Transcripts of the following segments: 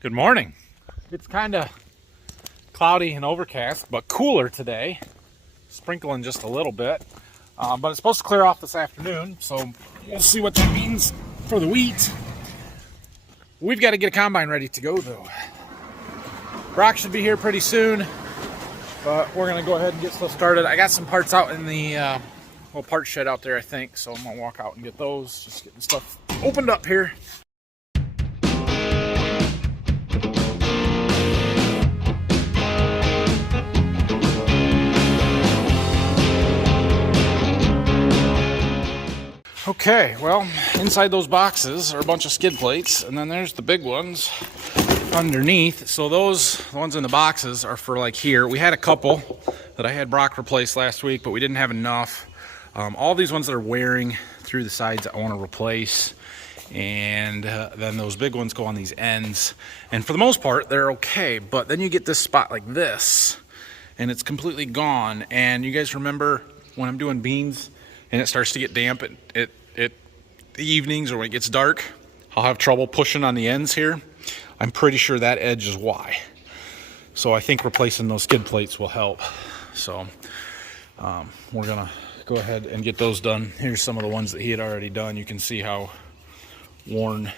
Good morning. It's kind of cloudy and overcast, but cooler today. Sprinkling just a little bit. But it's supposed to clear off this afternoon, so we'll see what that means for the wheat. We've got to get a combine ready to go, though. Brock should be here pretty soon, but we're going to go ahead and get stuff started. I got some parts out in the little part shed out there, I think, so I'm going to walk out and get those. Just getting stuff opened up here. Okay, well, inside those boxes are a bunch of skid plates, and then there's the big ones underneath. So those, the ones in the boxes, are for like here. We had a couple that I had Brock replace last week, but we didn't have enough. All these ones that are wearing through the sides I want to replace, and then those big ones go on these ends. And for the most part, they're okay, but then you get this spot like this, and it's completely gone. And you guys remember when I'm doing beans, and it starts to get damp at the evenings or when it gets dark, I'll have trouble pushing on the ends here. I'm pretty sure that edge is why. So I think replacing those skid plates will help. So we're gonna go ahead and get those done. Here's some of the ones that he had already done. You can see how worn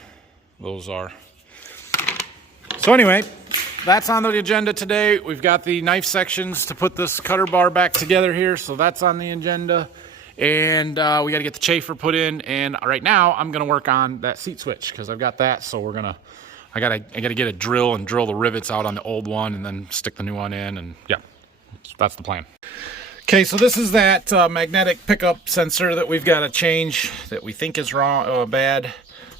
those are. So anyway, that's on the agenda today. We've got the knife sections to put this cutter bar back together here, so that's on the agenda. And we got to get the chaffer put in, and right now I'm going to work on that seat switch because I've got that. So I got to get a drill and drill the rivets out on the old one and then stick the new one in, and yeah, that's the plan. Okay, so this is that magnetic pickup sensor that we've got to change that we think is wrong, bad.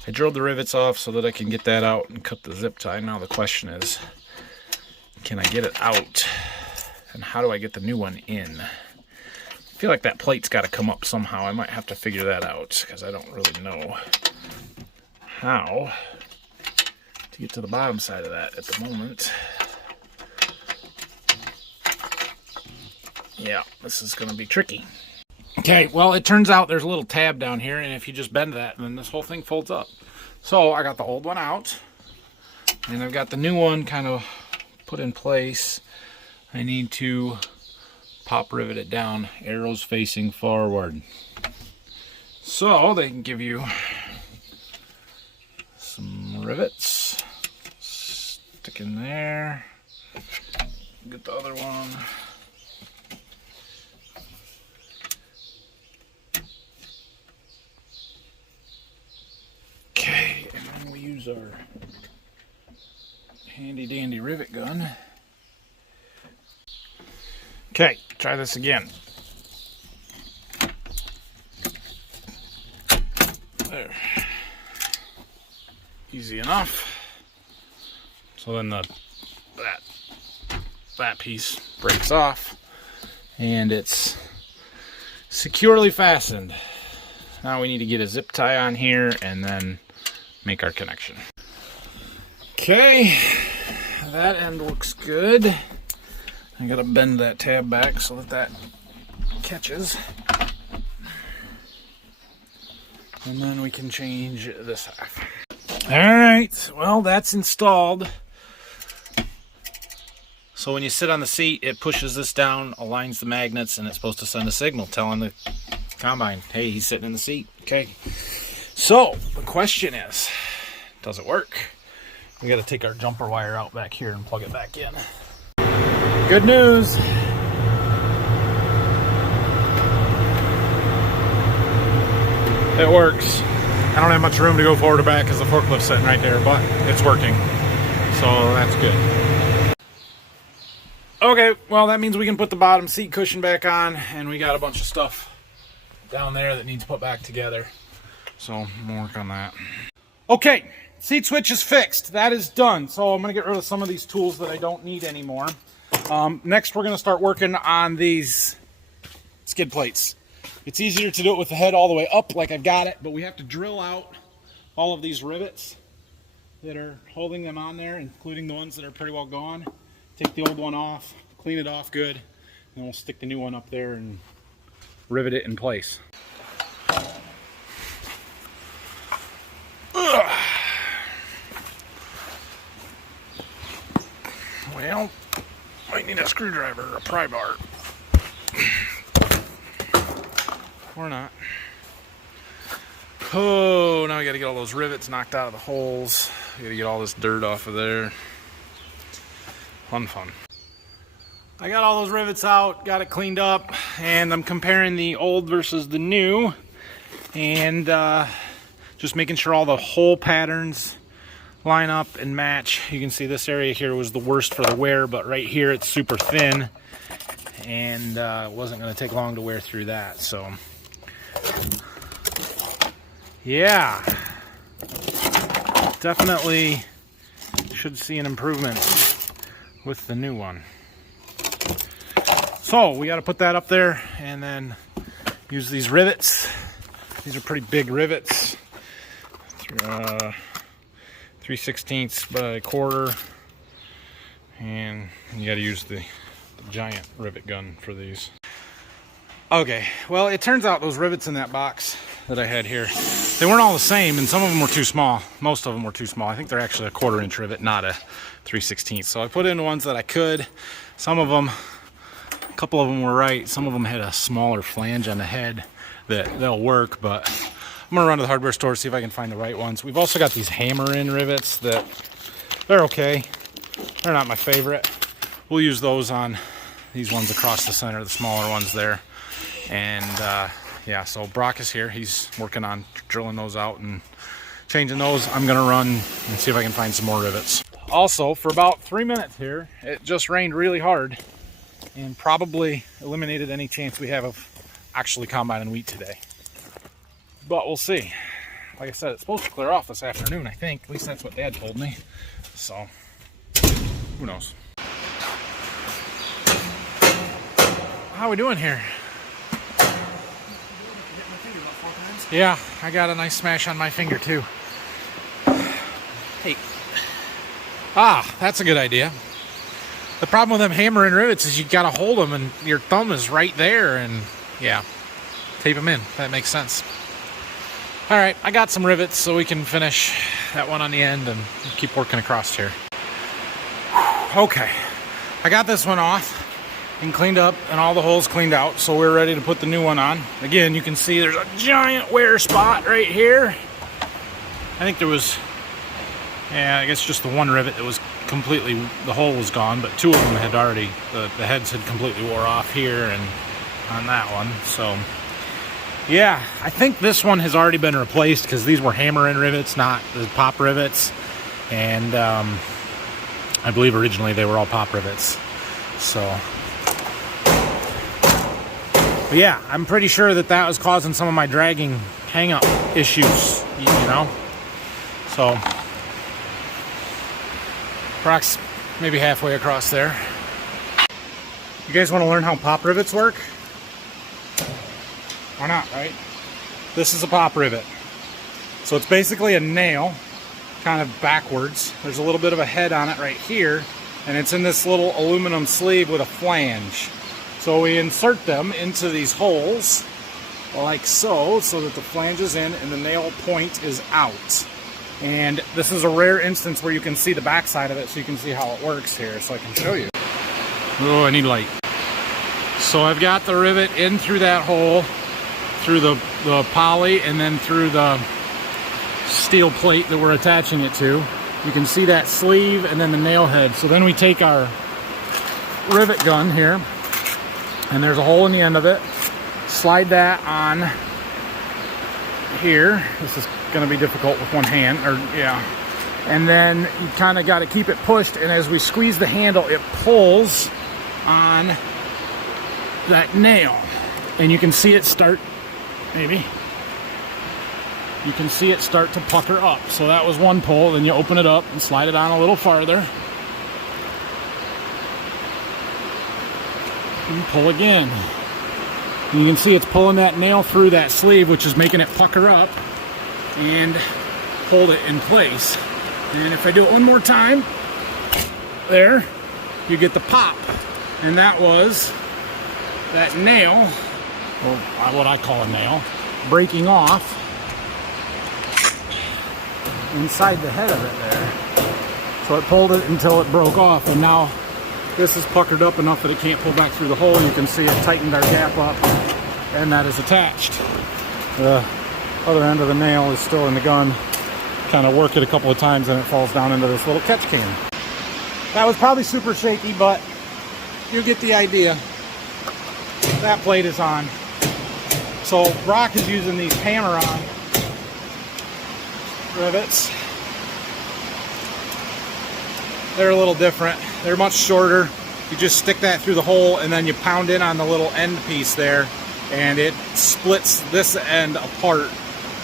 I drilled the rivets off so that I can get that out and cut the zip tie. Now the question is, can I get it out, and how do I get the new one in? I feel like that plate's got to come up somehow. I might have to figure that out because I don't really know how to get to the bottom side of that at the moment. Yeah, this is going to be tricky. Okay, well, it turns out there's a little tab down here, and if you just bend that, then this whole thing folds up. So I got the old one out, and I've got the new one kind of put in place. I need to pop rivet it down, arrows facing forward, so they can give you some rivets. Stick in there. Get the other one. Okay, and then we use our handy dandy rivet gun. Okay, try this again. There. Easy enough. So then that piece breaks off, and it's securely fastened. Now we need to get a zip tie on here and then make our connection. Okay, that end looks good. I gotta bend that tab back so that catches. And then we can change this half. Alright, well, that's installed. So when you sit on the seat, it pushes this down, aligns the magnets, and it's supposed to send a signal telling the combine, hey, he's sitting in the seat. Okay. So the question is, does it work? We gotta take our jumper wire out back here and plug it back in. Good news. It works. I don't have much room to go forward or back because the forklift's sitting right there, but it's working. So that's good. Okay, well, that means we can put the bottom seat cushion back on, and we got a bunch of stuff down there that needs put back together. So we'll work on that. Okay, seat switch is fixed. That is done. So I'm going to get rid of some of these tools that I don't need anymore. Next, we're going to start working on these skid plates. It's easier to do it with the head all the way up like I've got it, but we have to drill out all of these rivets that are holding them on there, including the ones that are pretty well gone. Take the old one off, clean it off good, and we'll stick the new one up there and rivet it in place. Well, might need a screwdriver or a pry bar. Or not. Oh, now we gotta get all those rivets knocked out of the holes. We gotta get all this dirt off of there. Fun. I got all those rivets out, got it cleaned up, and I'm comparing the old versus the new, and just making sure all the hole patterns line up and match. You can see this area here was the worst for the wear, but right here it's super thin, and it wasn't going to take long to wear through that. So yeah, definitely should see an improvement with the new one. So we got to put that up there and then use these rivets. These are pretty big rivets. 3/16 by a quarter, and you got to use the giant rivet gun for these. Okay, well, it turns out those rivets in that box that I had here, they weren't all the same, and some of them were too small. Most of them were too small. I think they're actually a 1/4 inch rivet, not a 3/16. So I put in the ones that I could. Some of them, a couple of them were right. Some of them had a smaller flange on the head that they'll work, but I'm gonna run to the hardware store, see if I can find the right ones. We've also got these hammer-in rivets that they're okay. They're not my favorite. We'll use those on these ones across the center, the smaller ones there. And yeah, so Brock is here. He's working on drilling those out and changing those. I'm gonna run and see if I can find some more rivets. Also, for about 3 minutes here, it just rained really hard and probably eliminated any chance we have of actually combining wheat today. But we'll see. Like I said, it's supposed to clear off this afternoon, I think. At least that's what Dad told me. So, who knows? How are we doing here? Yeah, I got a nice smash on my finger too. Hey. Ah, that's a good idea. The problem with them hammer-in rivets is you gotta hold them and your thumb is right there, and yeah, tape them in. That makes sense. All right, I got some rivets so we can finish that one on the end and keep working across here. Okay, I got this one off and cleaned up and all the holes cleaned out, so we're ready to put the new one on. Again, you can see there's a giant wear spot right here. I think there was, yeah, I guess just the one rivet that was completely, the hole was gone, but two of them had already, the heads had completely wore off here and on that one. So yeah, I think this one has already been replaced because these were hammer-in rivets, not the pop rivets. And I believe originally they were all pop rivets. So, but yeah, I'm pretty sure that that was causing some of my dragging hang-up issues, you know? So, Brock's maybe halfway across there. You guys want to learn how pop rivets work? Why not, right? This is a pop rivet. So it's basically a nail, kind of backwards. There's a little bit of a head on it right here, and it's in this little aluminum sleeve with a flange. So we insert them into these holes, like so that the flange is in and the nail point is out. And this is a rare instance where you can see the back side of it, so you can see how it works here, so I can show you. Oh, I need light. So I've got the rivet in through that hole, through the poly, and then through the steel plate that we're attaching it to. You can see that sleeve and then the nail head. So then we take our rivet gun here, and there's a hole in the end of it. Slide that on here. This is going to be difficult with one hand, or yeah. And then you kind of got to keep it pushed, and as we squeeze the handle, it pulls on that nail. And you can see it start, maybe. You can see it start to pucker up. So that was one pull. Then you open it up and slide it on a little farther. And pull again. And you can see it's pulling that nail through that sleeve, which is making it pucker up and hold it in place. And if I do it one more time, there, you get the pop. And that was that nail, or what I call a nail, breaking off inside the head of it there. So it pulled it until it broke off, and now This is puckered up enough that it can't pull back through the hole. You can see it tightened our gap up, and that is attached. The other end of the nail is still in the gun. Kind of work it a couple of times and it falls down into this little catch can. That was probably super shaky, but you get the idea. That plate is on. So Brock is using these hammer-on rivets. They're a little different. They're much shorter. You just stick that through the hole and then you pound in on the little end piece there, and it splits this end apart,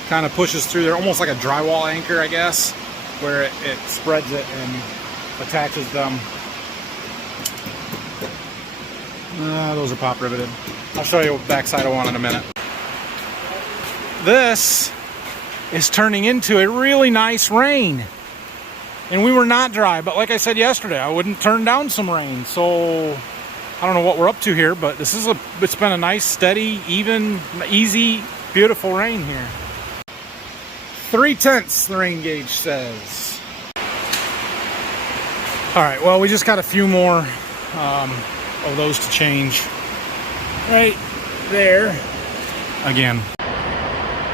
kind of pushes through there, almost like a drywall anchor, I guess, where it spreads it and attaches them. Those are pop riveted. I'll show you the backside of one in a minute. This is turning into a really nice rain. And we were not dry, but like I said yesterday, I wouldn't turn down some rain. So I don't know what we're up to here, but it's been a nice, steady, even, easy, beautiful rain here. 3/10 the rain gauge says. All right, well, we just got a few more of those to change. Right there. Again,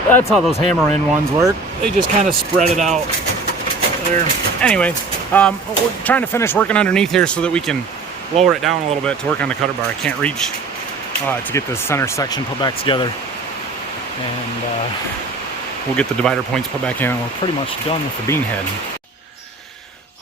that's how those hammer-in ones work. They just kind of spread it out there. Anyway, we're trying to finish working underneath here so that we can lower it down a little bit to work on the cutter bar. I can't reach to get the center section put back together, and we'll get the divider points put back in, and we're pretty much done with the bean head.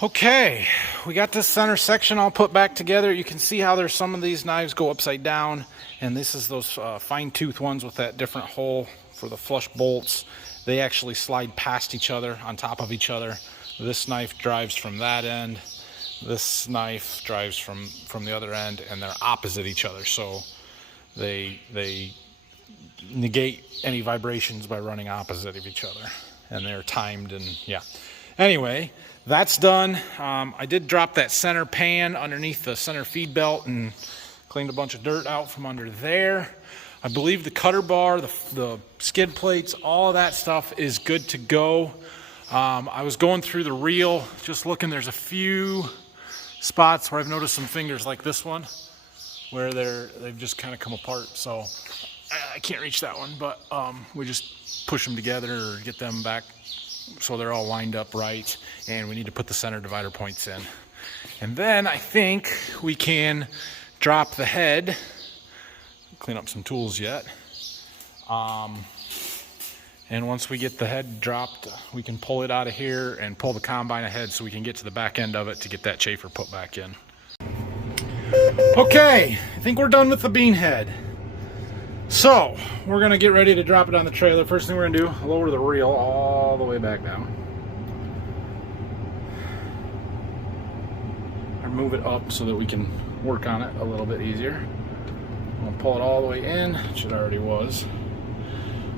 Okay, we got this center section all put back together. You can see how there's some of these knives go upside down, and this is those fine tooth ones with that different hole for the flush bolts. They actually slide past each other, on top of each other. This knife drives from that end. This knife drives from the other end, and they're opposite each other. So they negate any vibrations by running opposite of each other, and they're timed, and yeah. Anyway, that's done. I did drop that center pan underneath the center feed belt and cleaned a bunch of dirt out from under there. I believe the cutter bar, the skid plates, all of that stuff is good to go. I was going through the reel, just looking. There's a few spots where I've noticed some fingers like this one, where they've just kind of come apart. So I can't reach that one, but we just push them together or get them back so they're all lined up right. And we need to put the center divider points in. And then I think we can drop the head. Clean up some tools yet. And once we get the head dropped, we can pull it out of here and pull the combine ahead so we can get to the back end of it to get that chaffer put back in. Okay, I think we're done with the bean head. So, we're gonna get ready to drop it on the trailer. First thing we're gonna do, lower the reel all the way back down. Or move it up so that we can work on it a little bit easier. We'll pull it all the way in, which it already was.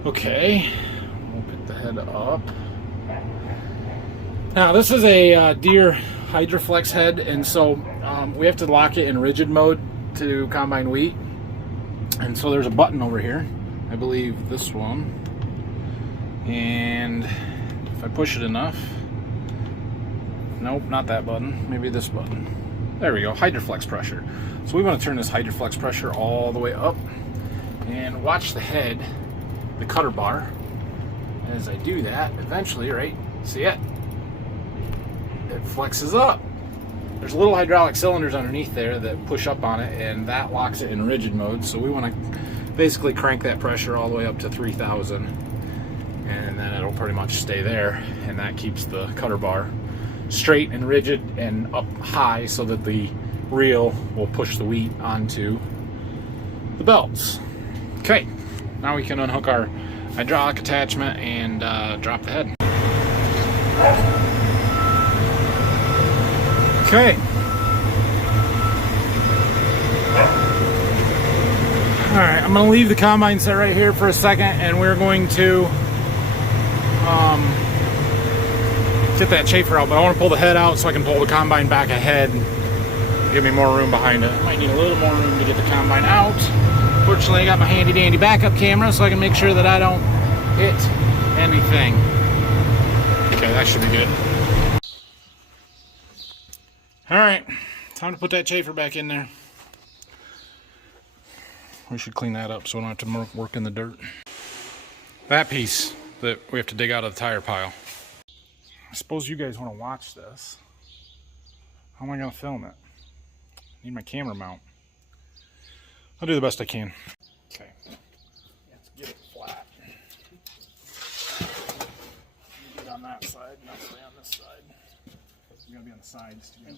Okay, we'll pick the head up. Now this is a Deere Hydroflex head, and so we have to lock it in rigid mode to combine wheat. And so there's a button over here, I believe this one. And if I push it enough, nope, not that button, maybe this button. There we go, Hydroflex pressure. So we want to turn this Hydroflex pressure all the way up and watch the head, the cutter bar. As I do that, eventually, right, see it? It flexes up. There's little hydraulic cylinders underneath there that push up on it, and that locks it in rigid mode. So we want to basically crank that pressure all the way up to 3,000, and then it'll pretty much stay there, and that keeps the cutter bar straight and rigid and up high so that the reel will push the wheat onto the belts. Okay, now we can unhook our hydraulic attachment and drop the head. Okay. Alright, I'm going to leave the combine set right here for a second, and we're going to get that chaffer out, but I want to pull the head out so I can pull the combine back ahead and give me more room behind it. I might need a little more room to get the combine out. Fortunately, I got my handy dandy backup camera so I can make sure that I don't hit anything. Okay, that should be good. Alright, Time to put that chaffer back in there. We should clean that up so we don't have to work in the dirt. That piece that we have to dig out of the tire pile. I suppose you guys want to watch this. How am I going to film it? I need my camera mount. I'll do the best I can. Okay. Let's get it flat. Get on that side, and I'll stay on this side. You gotta be on the sides too. I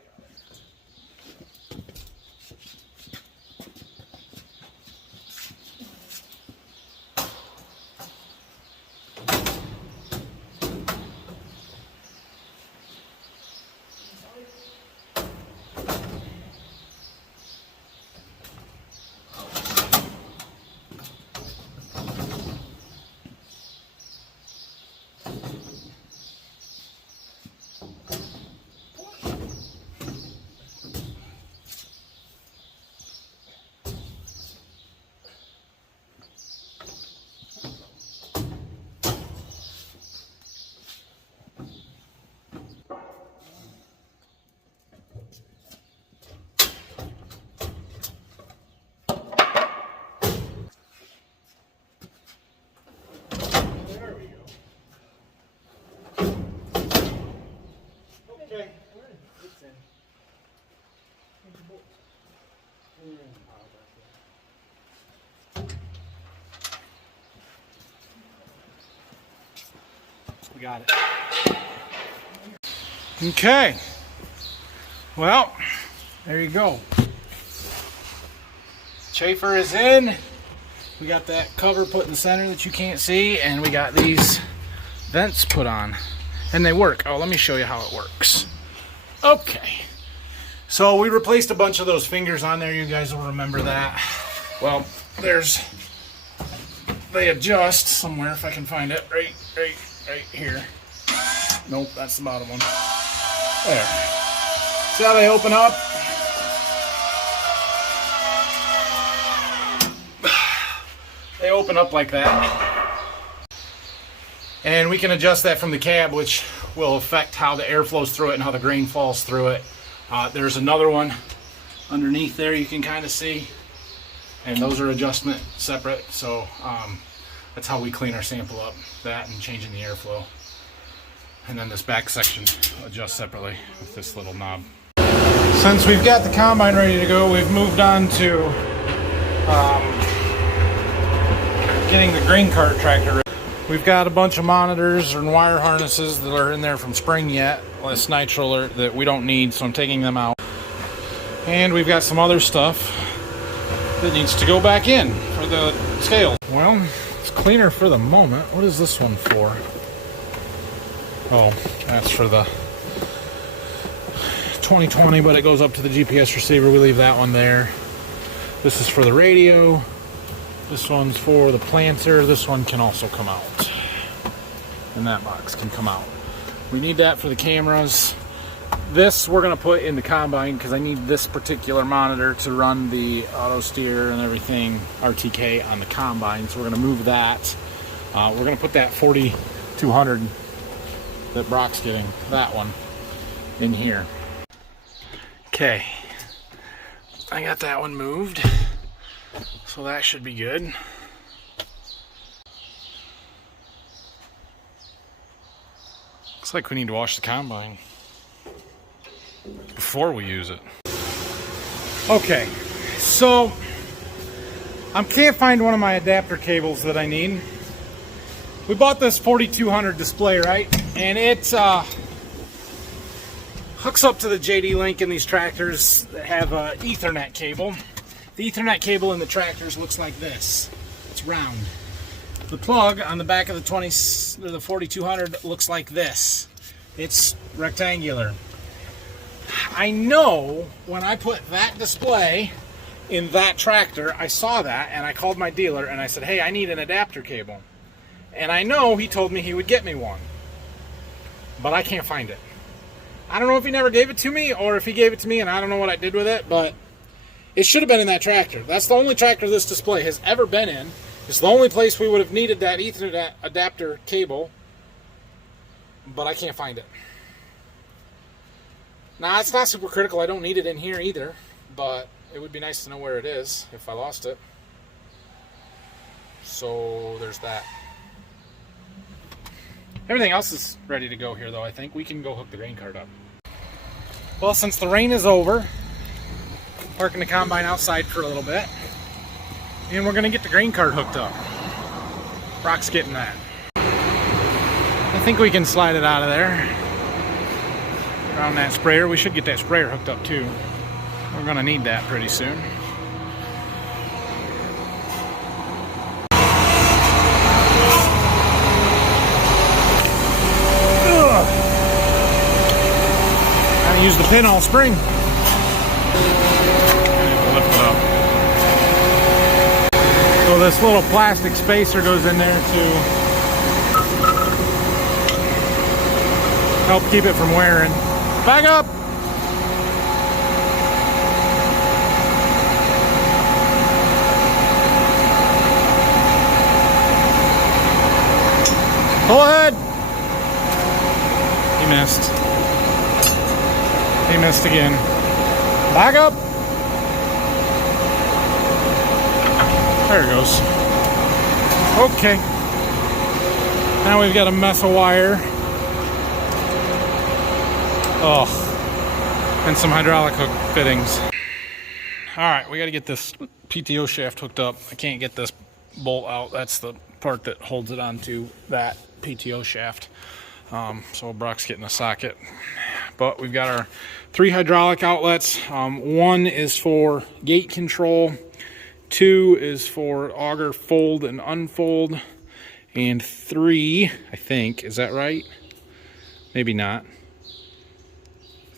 got it. Okay. It's in. We got it. Okay. Well, there you go. Chaffer is in. We got that cover put in the center that you can't see, and we got these vents put on. And they work. Oh, let me show you how it works. Okay. So we replaced a bunch of those fingers on there. You guys will remember that. Well, they adjust somewhere if I can find it. Right here. Nope, that's the bottom one. There. See how they open up? They open up like that. And we can adjust that from the cab, which will affect how the air flows through it and how the grain falls through it. There's another one underneath there you can kind of see. And those are adjustment separate. So that's how we clean our sample up. That and changing the airflow. And then this back section adjusts separately with this little knob. Since we've got the combine ready to go, we've moved on to getting the grain cart tractor ready. We've got a bunch of monitors and wire harnesses that are in there from spring yet, less nitro alert, that we don't need, so I'm taking them out. And we've got some other stuff that needs to go back in for the scale. Well, it's cleaner for the moment. What is this one for? Oh, that's for the 2020, but it goes up to the GPS receiver. We leave that one there. This is for the radio. This one's for the planter. This one can also come out. And that box can come out. We need that for the cameras. This we're going to put in the combine because I need this particular monitor to run the auto steer and everything, RTK, on the combine. So we're going to move that. We're going to put that 4200 that Brock's getting, that one, in here. Okay. I got that one moved. So that should be good. Looks like we need to wash the combine before we use it. Okay, so I can't find one of my adapter cables that I need. We bought this 4200 display, right? And it hooks up to the JD Link in these tractors that have an Ethernet cable. The Ethernet cable in the tractors looks like this. It's round. The plug on the back of the 4200 looks like this. It's rectangular. I know when I put that display in that tractor, I saw that and I called my dealer and I said, hey, I need an adapter cable. And I know he told me he would get me one, but I can't find it. I don't know if he never gave it to me or if he gave it to me and I don't know what I did with it, but it should have been in that tractor. That's the only tractor this display has ever been in. It's the only place we would have needed that Ethernet adapter cable, but I can't find it. Nah, it's not super critical. I don't need it in here either, but it would be nice to know where it is if I lost it. So there's that. Everything else is ready to go here, though. I think we can go hook the grain cart up. Well, since the rain is over, parking the combine outside for a little bit, and we're gonna get the grain cart hooked up. Brock's getting that. I think we can slide it out of there around that sprayer. We should get that sprayer hooked up too. We're gonna need that pretty soon. Use the pin all spring. Lift it up. So this little plastic spacer goes in there to help keep it from wearing. Back up! Pull ahead! He missed. He missed again. Back up. There it goes. Okay. Now we've got a mess of wire. Oh. And some hydraulic hook fittings. Alright, we got to get this PTO shaft hooked up. I can't get this bolt out. That's the part that holds it onto that PTO shaft. So Brock's getting a socket. But we've got our 3 hydraulic outlets. 1 is for gate control, 2 is for auger fold and unfold, and 3, I think, is that right? Maybe not.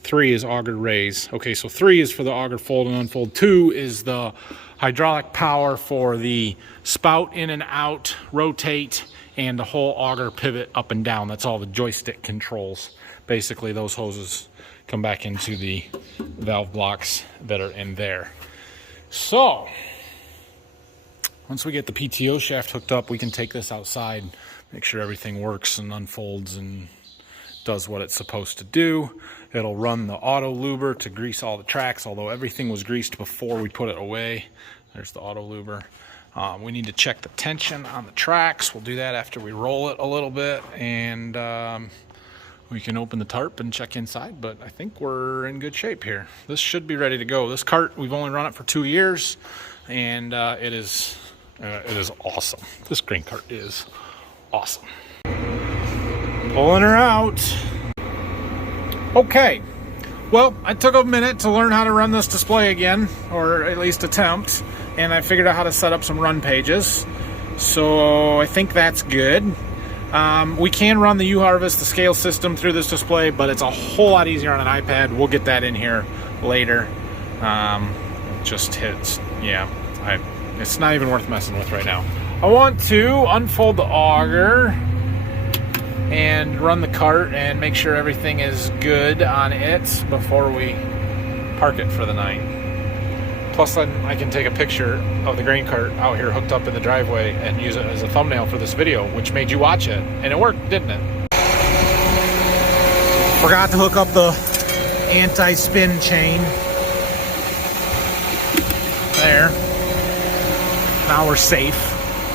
3 is auger raise. Okay, so 3 is for the auger fold and unfold. 2 is the hydraulic power for the spout in and out, rotate, and the whole auger pivot up and down. That's all the joystick controls. Basically, those hoses come back into the valve blocks that are in there. So, once we get the PTO shaft hooked up, we can take this outside, make sure everything works and unfolds and does what it's supposed to do. It'll run the auto luber to grease all the tracks, although everything was greased before we put it away. There's the auto luber. We need to check the tension on the tracks. We'll do that after we roll it a little bit, and we can open the tarp and check inside, but I think we're in good shape here. This should be ready to go. This cart, we've only run it for 2 years, and it is awesome. This grain cart is awesome. Pulling her out. Okay. Well, I took a minute to learn how to run this display again, or at least attempt, and I figured out how to set up some run pages. So I think that's good. We can run the U-Harvest, the scale system, through this display, but it's a whole lot easier on an iPad. We'll get that in here later. Just hits, yeah. It's not even worth messing with right now. I want to unfold the auger and run the cart and make sure everything is good on it before we park it for the night. Plus, then I can take a picture of the grain cart out here hooked up in the driveway and use it as a thumbnail for this video, which made you watch it. And it worked, didn't it? Forgot to hook up the anti-spin chain. There. Now we're safe.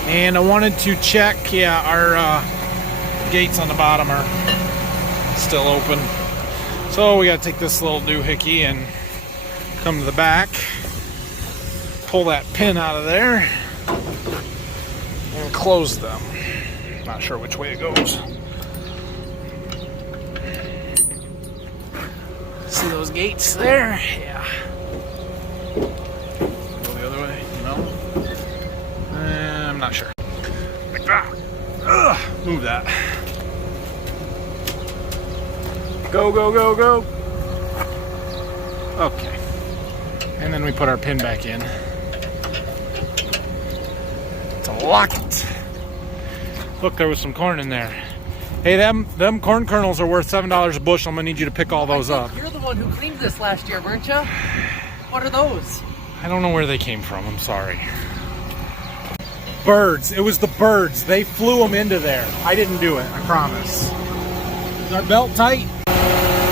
And I wanted to check, yeah, our gates on the bottom are still open. So we got to take this little doohickey and come to the back, pull that pin out of there, and close them. Not sure which way it goes. See those gates there? Yeah. Go the other way? No? I'm not sure. Like that. Ugh, move that. Go, go, go, go. Okay. And then we put our pin back in to lock it. Look, there was some corn in there. Hey, them corn kernels are worth $7 a bushel. I'm gonna need you to pick all those up. You're the one who cleaned this last year, weren't you? What are those? I don't know where they came from. I'm sorry. Birds. It was the birds. They flew them into there. I didn't do it. I promise. Is our belt tight?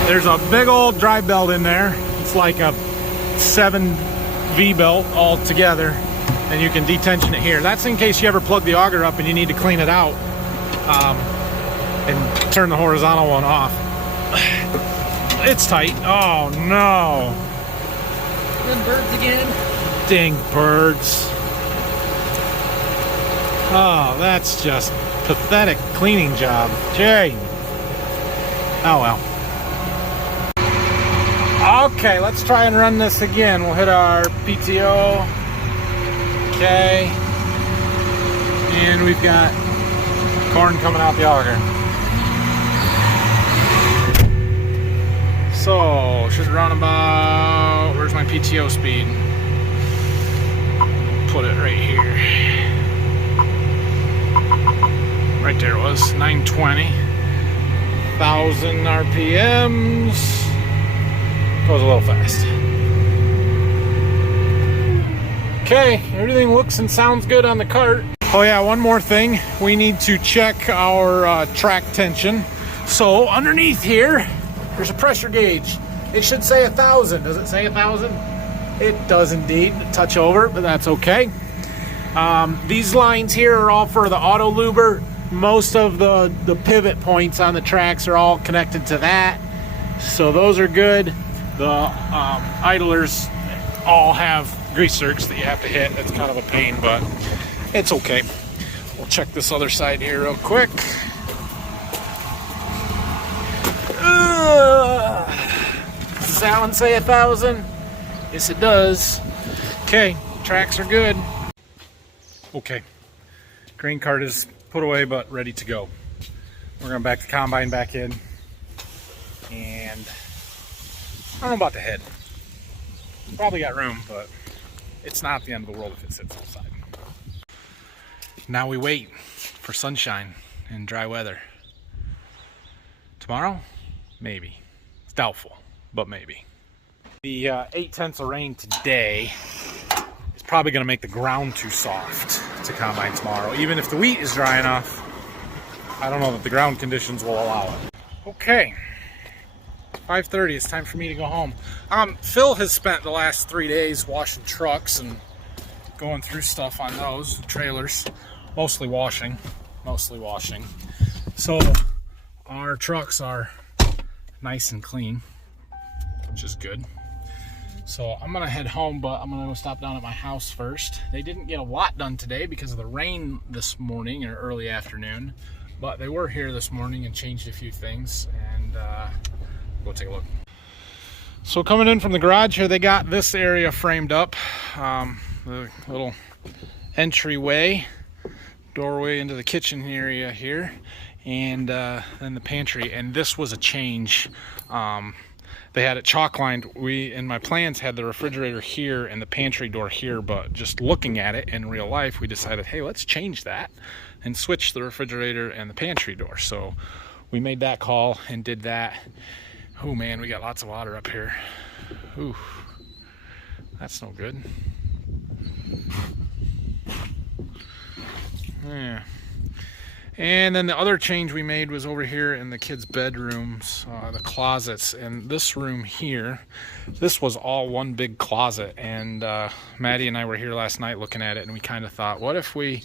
There's a big old dry belt in there. It's like a 7 V-belt all together, and you can detension it here. That's in case you ever plug the auger up and you need to clean it out and turn the horizontal one off. It's tight. Oh no. Them birds again. Dang birds. Oh, that's just pathetic cleaning job. Jay. Oh well. Okay, let's try and run this again. We'll hit our PTO. Okay. And we've got corn coming out the auger. So, should run about, where's my PTO speed? Put it right here. Right there it was, 920. 1,000 RPMs. Goes a little fast. Okay, everything looks and sounds good on the cart. Oh yeah, one more thing. We need to check our track tension. So underneath here, there's a pressure gauge. It should say 1,000. Does it say 1,000? It does indeed. A touch over, but that's okay. These lines here are all for the auto luber. Most of the pivot points on the tracks are all connected to that. So those are good. The idlers all have grease zerks that you have to hit. That's kind of a pain, but it's okay. We'll check this other side here real quick. Does that one say 1,000? Yes, it does. Okay, tracks are good. Okay, grain cart is put away but ready to go. We're gonna back the combine back in, and I don't know about the head. Probably got room, but it's not the end of the world if it sits outside. Now we wait for sunshine and dry weather. Tomorrow? Maybe. It's doubtful, but maybe. The 8/10 of rain today is probably going to make the ground too soft to combine tomorrow. Even if the wheat is dry enough, I don't know that the ground conditions will allow it. Okay. 5:30, it's time for me to go home. Phil has spent the last 3 days washing trucks and going through stuff on those trailers. Mostly washing. So our trucks are nice and clean, which is good. So I'm gonna head home, but I'm gonna go stop down at my house first. They didn't get a lot done today because of the rain this morning or early afternoon, but they were here this morning and changed a few things, and go take a look. So coming in from the garage here, they got this area framed up. The little entryway, doorway into the kitchen area here, and then the pantry. And this was a change. They had it chalk lined. We, in my plans, had the refrigerator here and the pantry door here, but just looking at it in real life, we decided, hey, let's change that and switch the refrigerator and the pantry door. So we made that call and did that. Oh man, we got lots of water up here. Ooh, that's no good. Yeah. And then the other change we made was over here in the kids' bedrooms, the closets. And this room here, this was all one big closet. And Maddie and I were here last night looking at it, and we kind of thought, what if we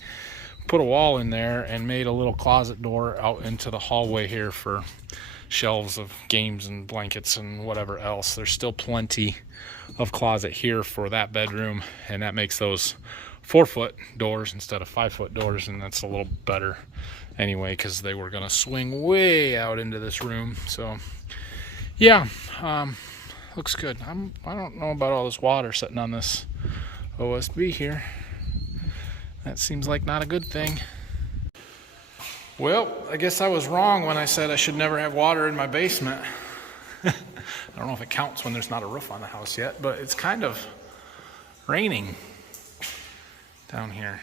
put a wall in there and made a little closet door out into the hallway here for shelves of games and blankets and whatever else. There's still plenty of closet here for that bedroom, and that makes those 4-foot doors instead of 5-foot doors, and that's a little better anyway because they were gonna swing way out into this room. So yeah, looks good. I don't know about all this water sitting on this OSB here. That seems like not a good thing. Well, I guess I was wrong when I said I should never have water in my basement. I don't know if it counts when there's not a roof on the house yet, but it's kind of raining down here.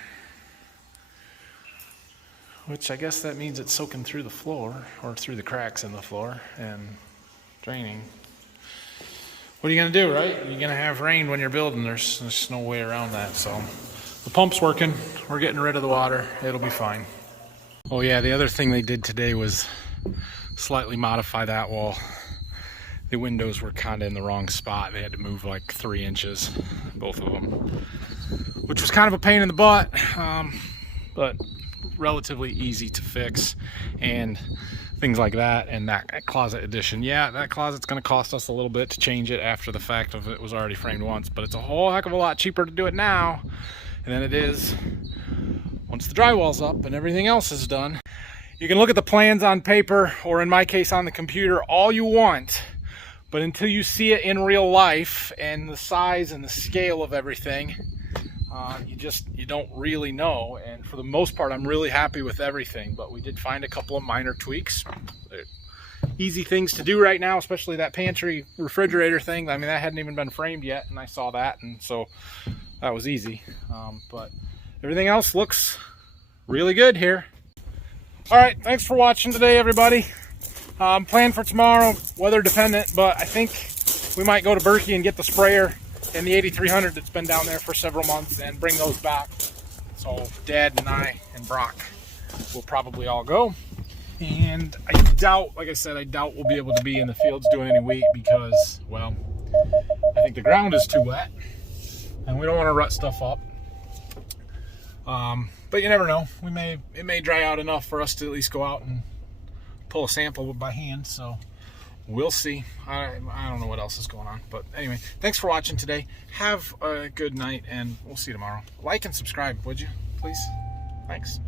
Which I guess that means it's soaking through the floor, or through the cracks in the floor, and draining. What are you gonna do, right? You're gonna have rain when you're building. There's no way around that. So the pump's working. We're getting rid of the water. It'll be fine. Oh yeah, the other thing they did today was slightly modify that wall. the windows were kind of in the wrong spot. They had to move like 3 inches, both of them, which was kind of a pain in the butt, but relatively easy to fix, and things like that. And that closet addition, yeah, that closet's going to cost us a little bit to change it after the fact of it was already framed once, but it's a whole heck of a lot cheaper to do it now than it is once the drywall's up and everything else is done. You can look at the plans on paper, or in my case on the computer, all you want, but until you see it in real life and the size and the scale of everything, you don't really know. And for the most part, I'm really happy with everything, but we did find a couple of minor tweaks. They're easy things to do right now, especially that pantry refrigerator thing. I mean, that hadn't even been framed yet, and I saw that, and so that was easy. But everything else looks really good here. All right, thanks for watching today, everybody. Plan for tomorrow, weather dependent, but I think we might go to Berkey and get the sprayer and the 8300 that's been down there for several months and bring those back. So Dad and I and Brock will probably all go. And I doubt, like I said, I doubt we'll be able to be in the fields doing any wheat because, well, I think the ground is too wet and we don't want to rut stuff up. But you never know. It may dry out enough for us to at least go out and pull a sample by hand. So we'll see. I don't know what else is going on. But anyway, thanks for watching today. Have a good night, and we'll see you tomorrow. Like and subscribe, would you, please? Thanks.